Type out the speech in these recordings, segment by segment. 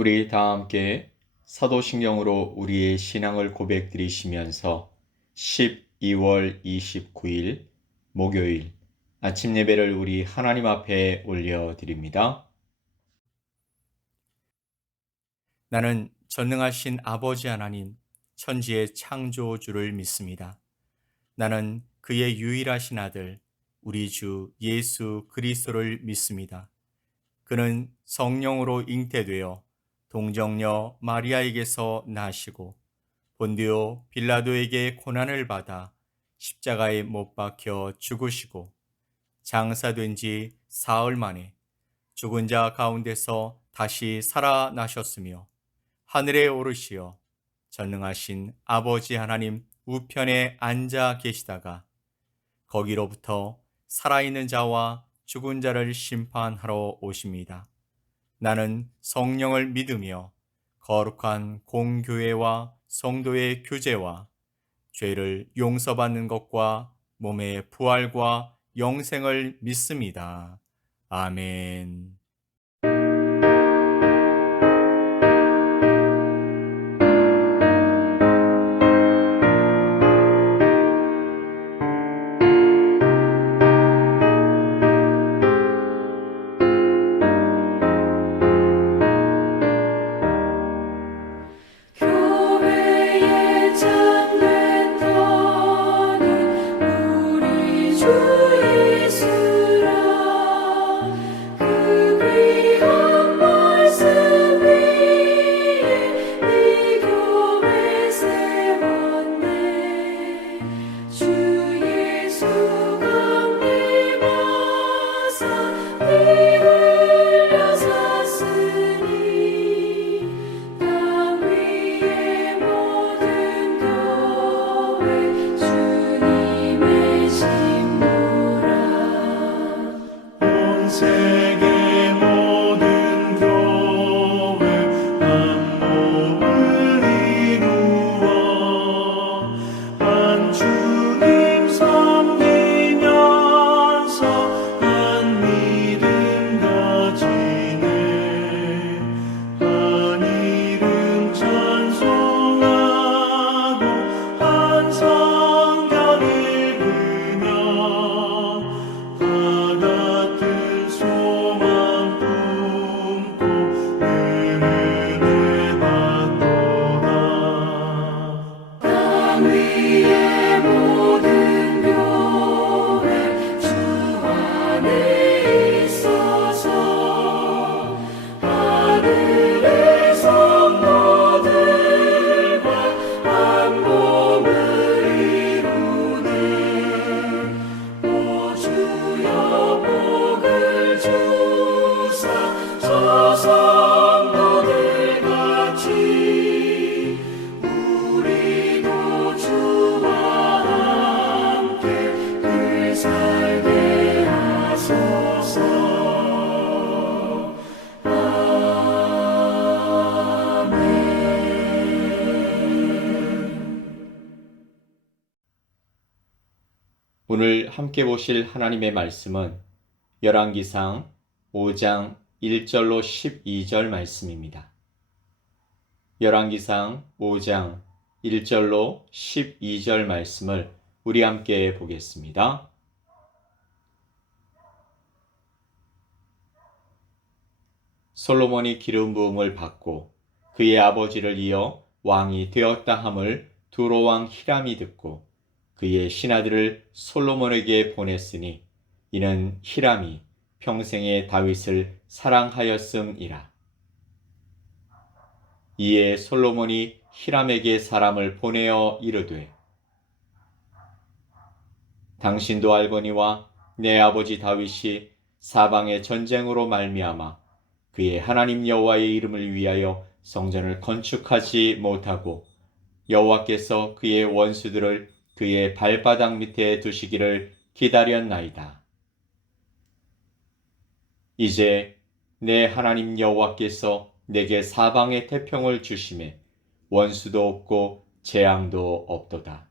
우리 다 함께 사도신경으로 우리의 신앙을 고백드리시면서 12월 29일 목요일 아침 예배를 우리 하나님 앞에 올려드립니다. 나는 전능하신 아버지 하나님, 천지의 창조주를 믿습니다. 나는 그의 유일하신 아들, 우리 주 예수 그리스도를 믿습니다. 그는 성령으로 잉태되어 동정녀 마리아에게서 나시고 본디오 빌라도에게 고난을 받아 십자가에 못 박혀 죽으시고 장사된 지 사흘 만에 죽은 자 가운데서 다시 살아나셨으며 하늘에 오르시어 전능하신 아버지 하나님 우편에 앉아 계시다가 거기로부터 살아있는 자와 죽은 자를 심판하러 오십니다. 나는 성령을 믿으며 거룩한 공교회와 성도의 교제와 죄를 용서받는 것과 몸의 부활과 영생을 믿습니다. 아멘. 교회에 참된다는 우리 주 예수라 그 귀한 말씀 위에 이 교회 세웠네. 주 예수가 입어서 피 흘려 샀으니 땅 위의 모든 교회 주님의 신부라. 온 세계 모든 교회 한 몸을 이루어 한 주님 섬기면서 한 믿음 가지네. 한 이름 찬송하고 한 성경 읽으며 다 같은 소망 품고 은혜 받도다. 땅 위의 모든 교회 주 안에 있어서 하늘의 성도들과 한 몸을 이루네. 오 주여 복을 주사 저 성도들 같이 우리도 주와 함께 늘 살게 하소서. 오늘 함께 보실 하나님의 말씀은 열왕기상 5장 1절로 12절 말씀입니다. 열왕기상 5장 1절로 12절 말씀을 우리 함께 보겠습니다. 솔로몬이 기름 부음을 받고 그의 아버지를 이어 왕이 되었다 함을 두로 왕 히람이 듣고 그의 신하들을 솔로몬에게 보냈으니 이는 히람이 평생에 다윗을 사랑하였음이라. 이에 솔로몬이 히람에게 사람을 보내어 이르되 당신도 알거니와 내 아버지 다윗이 사방의 전쟁으로 말미암아 그의 하나님 여호와의 이름을 위하여 성전을 건축하지 못하고 여호와께서 그의 원수들을 그의 발바닥 밑에 두시기를 기다렸나이다. 이제 내 하나님 여호와께서 내게 사방의 태평을 주심에 원수도 없고 재앙도 없도다.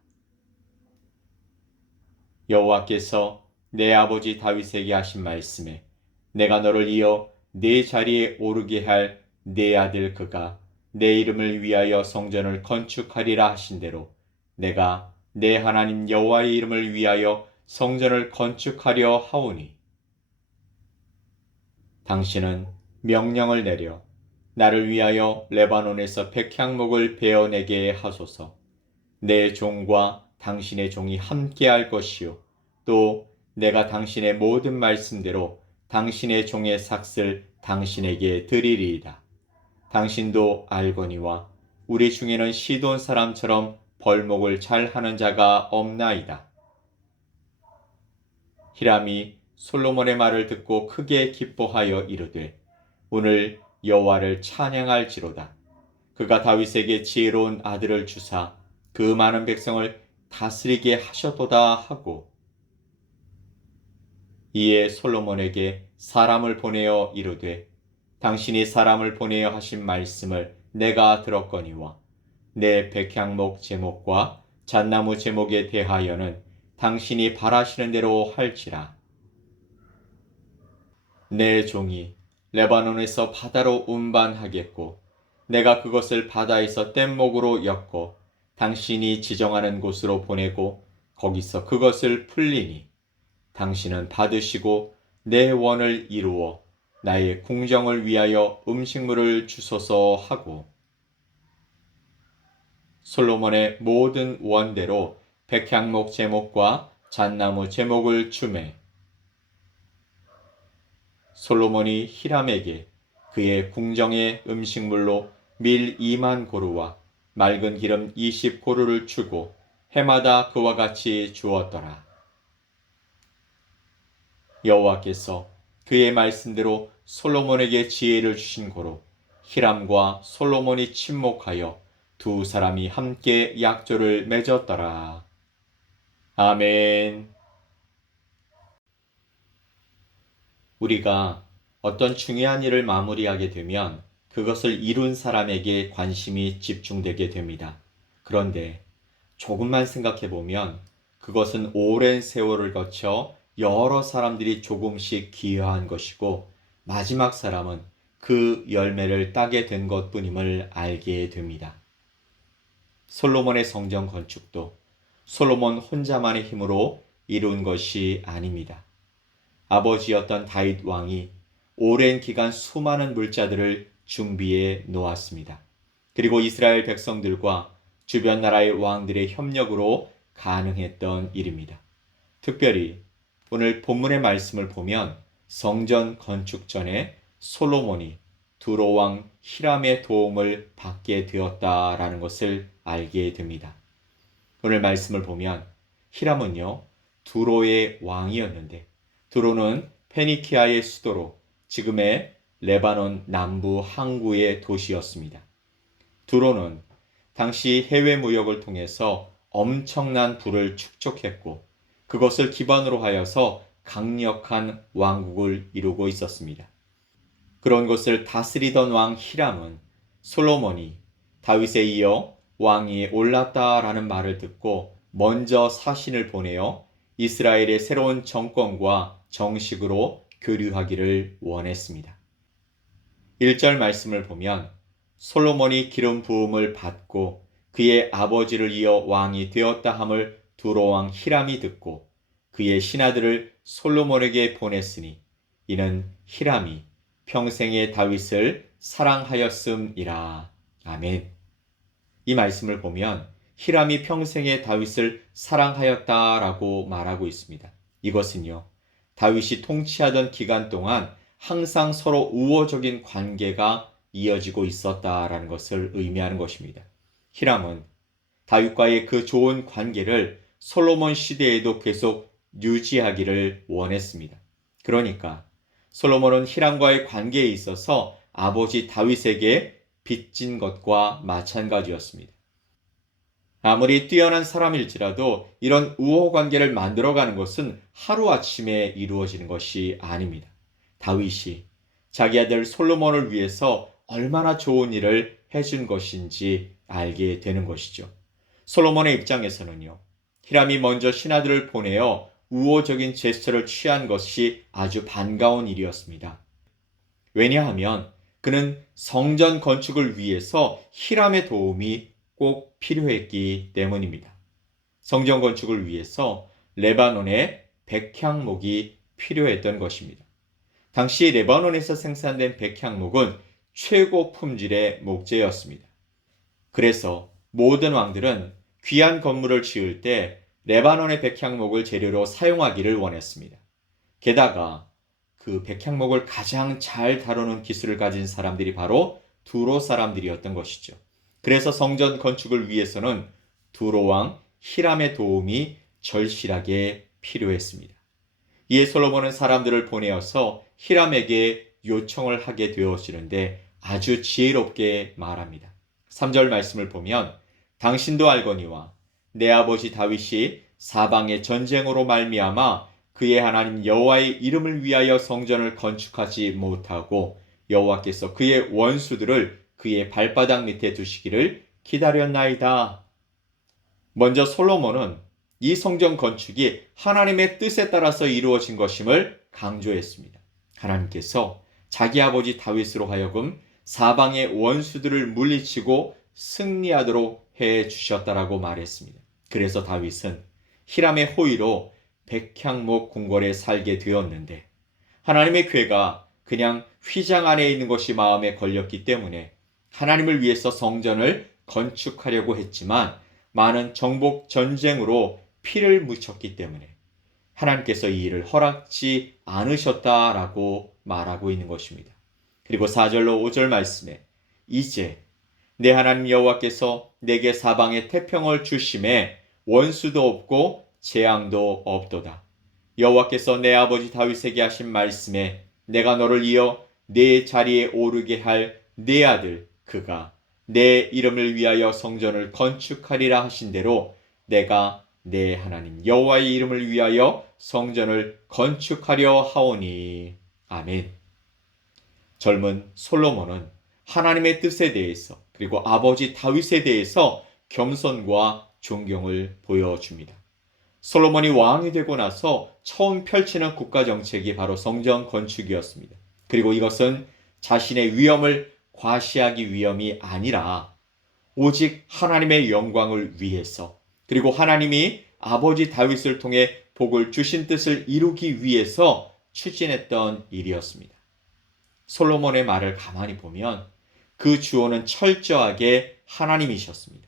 여호와께서 내 아버지 다윗에게 하신 말씀에 내가 너를 이어 네 자리에 오르게 할 내 아들 그가 내 이름을 위하여 성전을 건축하리라 하신 대로 내가 내 하나님 여호와의 이름을 위하여 성전을 건축하려 하오니 당신은 명령을 내려 나를 위하여 레바논에서 백향목을 베어내게 하소서. 내 종과 당신의 종이 함께할 것이요 또 내가 당신의 모든 말씀대로 당신의 종의 삭슬 당신에게 드리리이다. 당신도 알거니와 우리 중에는 시돈 사람처럼 벌목을 잘하는 자가 없나이다. 히람이 솔로몬의 말을 듣고 크게 기뻐하여 이르되 오늘 여호와를 찬양할지로다. 그가 다윗에게 지혜로운 아들을 주사 그 많은 백성을 다스리게 하셨도다 하고 이에 솔로몬에게 사람을 보내어 이르되 당신이 사람을 보내어 하신 말씀을 내가 들었거니와 내 백향목 제목과 잣나무 제목에 대하여는 당신이 바라시는 대로 할지라. 내 종이 레바논에서 바다로 운반하겠고 내가 그것을 바다에서 뗏목으로 엮고 당신이 지정하는 곳으로 보내고 거기서 그것을 풀리니 당신은 받으시고 내 원을 이루어 나의 궁정을 위하여 음식물을 주소서 하고 솔로몬의 모든 원대로 백향목 제목과 잣나무 제목을 주매 솔로몬이 히람에게 그의 궁정의 음식물로 밀 2만 고루와 맑은 기름 20 고루를 주고 해마다 그와 같이 주었더라. 여호와께서 그의 말씀대로 솔로몬에게 지혜를 주신 고로 히람과 솔로몬이 친목하여 두 사람이 함께 약조를 맺었더라. 아멘. 우리가 어떤 중요한 일을 마무리하게 되면 그것을 이룬 사람에게 관심이 집중되게 됩니다. 그런데 조금만 생각해 보면 그것은 오랜 세월을 거쳐 여러 사람들이 조금씩 기여한 것이고 마지막 사람은 그 열매를 따게 된 것뿐임을 알게 됩니다. 솔로몬의 성전 건축도 솔로몬 혼자만의 힘으로 이룬 것이 아닙니다. 아버지였던 다윗 왕이 오랜 기간 수많은 물자들을 준비해 놓았습니다. 그리고 이스라엘 백성들과 주변 나라의 왕들의 협력으로 가능했던 일입니다. 특별히 오늘 본문의 말씀을 보면 성전 건축 전에 솔로몬이 두로 왕 히람의 도움을 받게 되었다라는 것을 알게 됩니다. 오늘 말씀을 보면 히람은요 두로의 왕이었는데 두로는 페니키아의 수도로 지금의 레바논 남부 항구의 도시였습니다. 두로는 당시 해외 무역을 통해서 엄청난 부를 축적했고 그것을 기반으로 하여서 강력한 왕국을 이루고 있었습니다. 그런 것을 다스리던 왕 히람은 솔로몬이 다윗에 이어 왕위에 올랐다라는 말을 듣고 먼저 사신을 보내어 이스라엘의 새로운 정권과 정식으로 교류하기를 원했습니다. 1절 말씀을 보면 솔로몬이 기름 부음을 받고 그의 아버지를 이어 왕이 되었다 함을 두로 왕 히람이 듣고 그의 신하들을 솔로몬에게 보냈으니 이는 히람이 평생의 다윗을 사랑하였음이라. 아멘. 이 말씀을 보면 히람이 평생의 다윗을 사랑하였다라고 말하고 있습니다. 이것은요, 다윗이 통치하던 기간 동안 항상 서로 우호적인 관계가 이어지고 있었다라는 것을 의미하는 것입니다. 히람은 다윗과의 그 좋은 관계를 솔로몬 시대에도 계속 유지하기를 원했습니다. 그러니까 솔로몬은 히람과의 관계에 있어서 아버지 다윗에게 빚진 것과 마찬가지였습니다. 아무리 뛰어난 사람일지라도 이런 우호 관계를 만들어가는 것은 하루아침에 이루어지는 것이 아닙니다. 다윗이 자기 아들 솔로몬을 위해서 얼마나 좋은 일을 해준 것인지 알게 되는 것이죠. 솔로몬의 입장에서는요, 히람이 먼저 신하들을 보내어 우호적인 제스처를 취한 것이 아주 반가운 일이었습니다. 왜냐하면 그는 성전 건축을 위해서 히람의 도움이 꼭 필요했기 때문입니다. 성전 건축을 위해서 레바논의 백향목이 필요했던 것입니다. 당시 레바논에서 생산된 백향목은 최고 품질의 목재였습니다. 그래서 모든 왕들은 귀한 건물을 지을 때 레바논의 백향목을 재료로 사용하기를 원했습니다. 게다가 그 백향목을 가장 잘 다루는 기술을 가진 사람들이 바로 두로 사람들이었던 것이죠. 그래서 성전 건축을 위해서는 두로 왕 히람의 도움이 절실하게 필요했습니다. 이에 솔로몬은 사람들을 보내어서 히람에게 요청을 하게 되어지는데 아주 지혜롭게 말합니다. 3절 말씀을 보면 당신도 알거니와 내 아버지 다윗이 사방의 전쟁으로 말미암아 그의 하나님 여호와의 이름을 위하여 성전을 건축하지 못하고 여호와께서 그의 원수들을 그의 발바닥 밑에 두시기를 기다렸나이다. 먼저 솔로몬은 이 성전 건축이 하나님의 뜻에 따라서 이루어진 것임을 강조했습니다. 하나님께서 자기 아버지 다윗으로 하여금 사방의 원수들을 물리치고 승리하도록 해 주셨다라고 말했습니다. 그래서 다윗은 히람의 호의로 백향목 궁궐에 살게 되었는데 하나님의 궤가 그냥 휘장 안에 있는 것이 마음에 걸렸기 때문에 하나님을 위해서 성전을 건축하려고 했지만 많은 정복 전쟁으로 피를 묻혔기 때문에 하나님께서 이 일을 허락지 않으셨다라고 말하고 있는 것입니다. 그리고 4절로 5절 말씀에 이제 내 하나님 여호와께서 내게 사방에 태평을 주심에 원수도 없고 재앙도 없도다. 여호와께서 내 아버지 다윗에게 하신 말씀에 내가 너를 이어 내 자리에 오르게 할 내 아들 그가 내 이름을 위하여 성전을 건축하리라 하신 대로 내가 내 하나님 여호와의 이름을 위하여 성전을 건축하려 하오니. 아멘. 젊은 솔로몬은 하나님의 뜻에 대해서 그리고 아버지 다윗에 대해서 겸손과 존경을 보여줍니다. 솔로몬이 왕이 되고 나서 처음 펼치는 국가 정책이 바로 성전 건축이었습니다. 그리고 이것은 자신의 위엄을 과시하기 위함이 아니라 오직 하나님의 영광을 위해서 그리고 하나님이 아버지 다윗을 통해 복을 주신 뜻을 이루기 위해서 추진했던 일이었습니다. 솔로몬의 말을 가만히 보면 그 주어는 철저하게 하나님이셨습니다.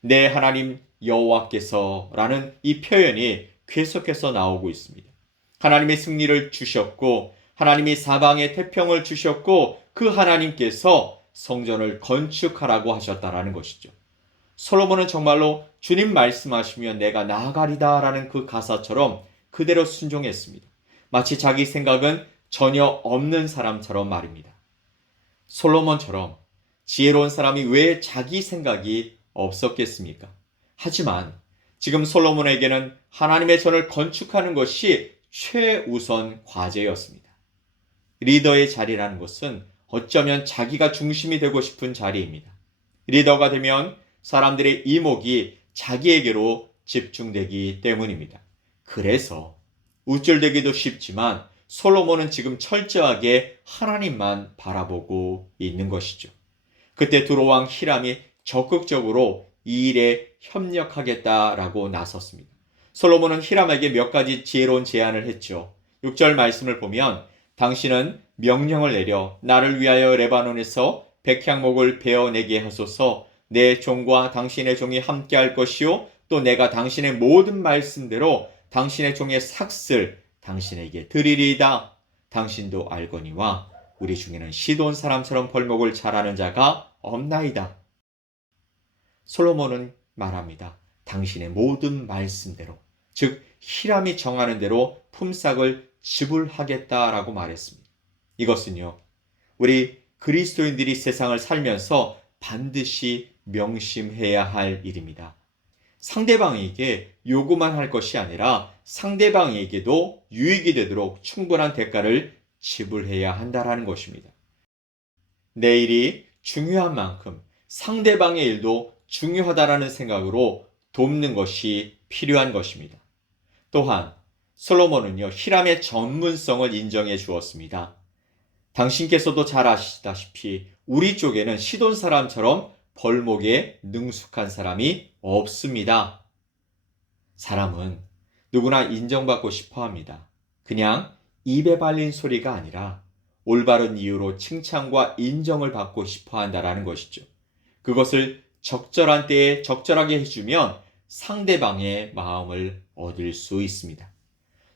내 하나님 여호와께서라는 이 표현이 계속해서 나오고 있습니다. 하나님의 승리를 주셨고 하나님이 사방에 태평을 주셨고 그 하나님께서 성전을 건축하라고 하셨다라는 것이죠. 솔로몬은 정말로 주님 말씀하시면 내가 나아가리다라는 그 가사처럼 그대로 순종했습니다. 마치 자기 생각은 전혀 없는 사람처럼 말입니다. 솔로몬처럼 지혜로운 사람이 왜 자기 생각이 없었겠습니까? 하지만 지금 솔로몬에게는 하나님의 전을 건축하는 것이 최우선 과제였습니다. 리더의 자리라는 것은 어쩌면 자기가 중심이 되고 싶은 자리입니다. 리더가 되면 사람들의 이목이 자기에게로 집중되기 때문입니다. 그래서 우쭐대기도 쉽지만 솔로몬은 지금 철저하게 하나님만 바라보고 있는 것이죠. 그때 두로왕 히람이 적극적으로 이 일에 협력하겠다라고 나섰습니다. 솔로몬은 히람에게 몇 가지 지혜로운 제안을 했죠. 6절 말씀을 보면 당신은 명령을 내려 나를 위하여 레바논에서 백향목을 베어내게 하소서. 내 종과 당신의 종이 함께할 것이요 또 내가 당신의 모든 말씀대로 당신의 종의 삭슬 당신에게 드리리이다. 당신도 알거니와 우리 중에는 시돈 사람처럼 벌목을 잘하는 자가 없나이다. 솔로몬은 말합니다. 당신의 모든 말씀대로 즉 히람이 정하는 대로 품삯을 지불하겠다라고 말했습니다. 이것은요 우리 그리스도인들이 세상을 살면서 반드시 명심해야 할 일입니다. 상대방에게 요구만 할 것이 아니라 상대방에게도 유익이 되도록 충분한 대가를 지불해야 한다라는 것입니다. 내 일이 중요한 만큼 상대방의 일도 중요하다라는 생각으로 돕는 것이 필요한 것입니다. 또한 솔로몬은요 히람의 전문성을 인정해 주었습니다. 당신께서도 잘 아시다시피 우리 쪽에는 시돈 사람처럼 벌목에 능숙한 사람이 없습니다. 사람은 누구나 인정받고 싶어 합니다. 그냥 입에 발린 소리가 아니라 올바른 이유로 칭찬과 인정을 받고 싶어 한다라는 것이죠. 그것을 적절한 때에 적절하게 해주면 상대방의 마음을 얻을 수 있습니다.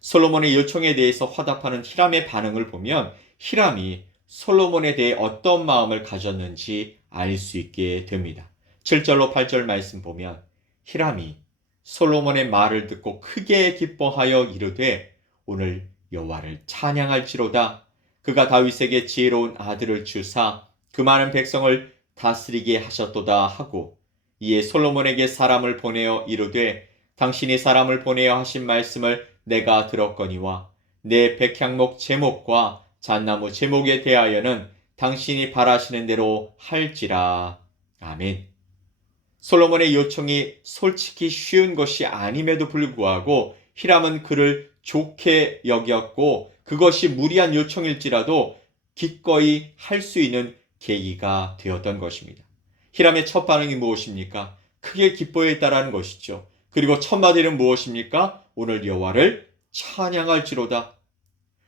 솔로몬의 요청에 대해서 화답하는 히람의 반응을 보면 히람이 솔로몬에 대해 어떤 마음을 가졌는지 알 수 있게 됩니다. 7절로 8절 말씀 보면 히람이 솔로몬의 말을 듣고 크게 기뻐하여 이르되 오늘 여호와를 찬양할지로다. 그가 다윗에게 지혜로운 아들을 주사 그 많은 백성을 다스리게 하셨도다 하고 이에 솔로몬에게 사람을 보내어 이르되 당신이 사람을 보내어 하신 말씀을 내가 들었거니와 내 백향목 제목과 잣나무 제목에 대하여는 당신이 바라시는 대로 할지라. 아멘. 솔로몬의 요청이 솔직히 쉬운 것이 아님에도 불구하고 히람은 그를 좋게 여겼고 그것이 무리한 요청일지라도 기꺼이 할 수 있는 계기가 되었던 것입니다. 히람의 첫 반응이 무엇입니까? 크게 기뻐했다라는 것이죠. 그리고 첫 마디는 무엇입니까? 오늘 여호와를 찬양할지로다.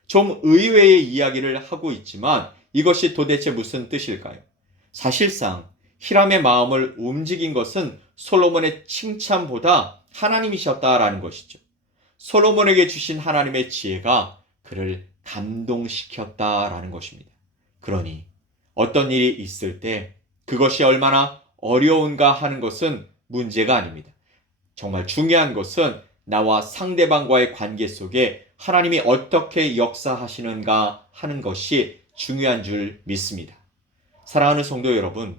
좀 의외의 이야기를 하고 있지만 이것이 도대체 무슨 뜻일까요? 사실상 히람의 마음을 움직인 것은 솔로몬의 칭찬보다 하나님이셨다라는 것이죠. 솔로몬에게 주신 하나님의 지혜가 그를 감동시켰다라는 것입니다. 그러니 어떤 일이 있을 때 그것이 얼마나 어려운가 하는 것은 문제가 아닙니다. 정말 중요한 것은 나와 상대방과의 관계 속에 하나님이 어떻게 역사하시는가 하는 것이 중요한 줄 믿습니다. 사랑하는 성도 여러분,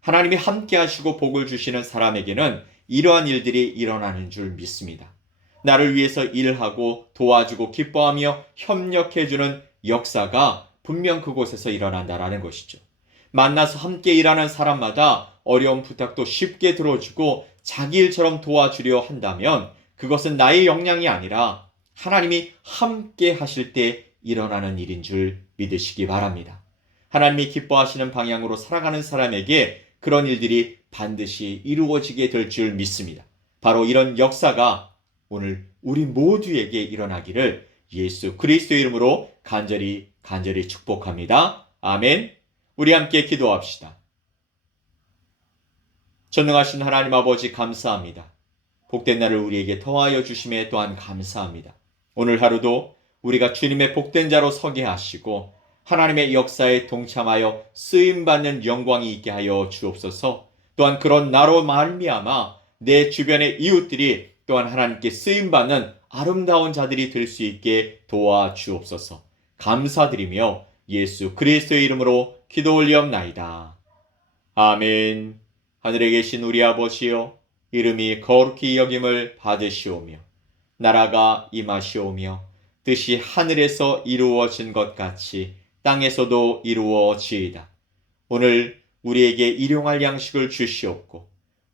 하나님이 함께 하시고 복을 주시는 사람에게는 이러한 일들이 일어나는 줄 믿습니다. 나를 위해서 일하고 도와주고 기뻐하며 협력해주는 역사가 분명 그곳에서 일어난다라는 것이죠. 만나서 함께 일하는 사람마다 어려운 부탁도 쉽게 들어주고 자기 일처럼 도와주려 한다면 그것은 나의 역량이 아니라 하나님이 함께 하실 때 일어나는 일인 줄 믿으시기 바랍니다. 하나님이 기뻐하시는 방향으로 살아가는 사람에게 그런 일들이 반드시 이루어지게 될 줄 믿습니다. 바로 이런 역사가 오늘 우리 모두에게 일어나기를 예수 그리스도의 이름으로 간절히 축복합니다. 아멘. 우리 함께 기도합시다. 전능하신 하나님 아버지 감사합니다. 복된 날을 우리에게 더하여 주심에 또한 감사합니다. 오늘 하루도 우리가 주님의 복된 자로 서게 하시고 하나님의 역사에 동참하여 쓰임받는 영광이 있게 하여 주옵소서. 또한 그런 나로 말미암아 내 주변의 이웃들이 또한 하나님께 쓰임받는 아름다운 자들이 될 수 있게 도와주옵소서. 감사드리며 예수 그리스도의 이름으로 기도 올리옵나이다. 아멘. 하늘에 계신 우리 아버지여, 이름이 거룩히 여김을 받으시오며 나라가 임하시오며 뜻이 하늘에서 이루어진 것 같이 땅에서도 이루어지이다. 오늘 우리에게 일용할 양식을 주시옵고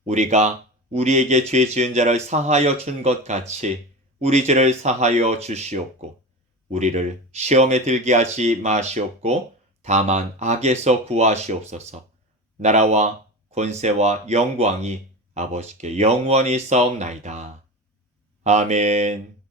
우리가 우리에게 죄 지은 자를 사하여 준 것 같이 우리 죄를 사하여 주시옵고 우리를 시험에 들게 하지 마시옵고 다만 악에서 구하시옵소서. 나라와 권세와 영광이 아버지께 영원히 싸움나이다. 아멘.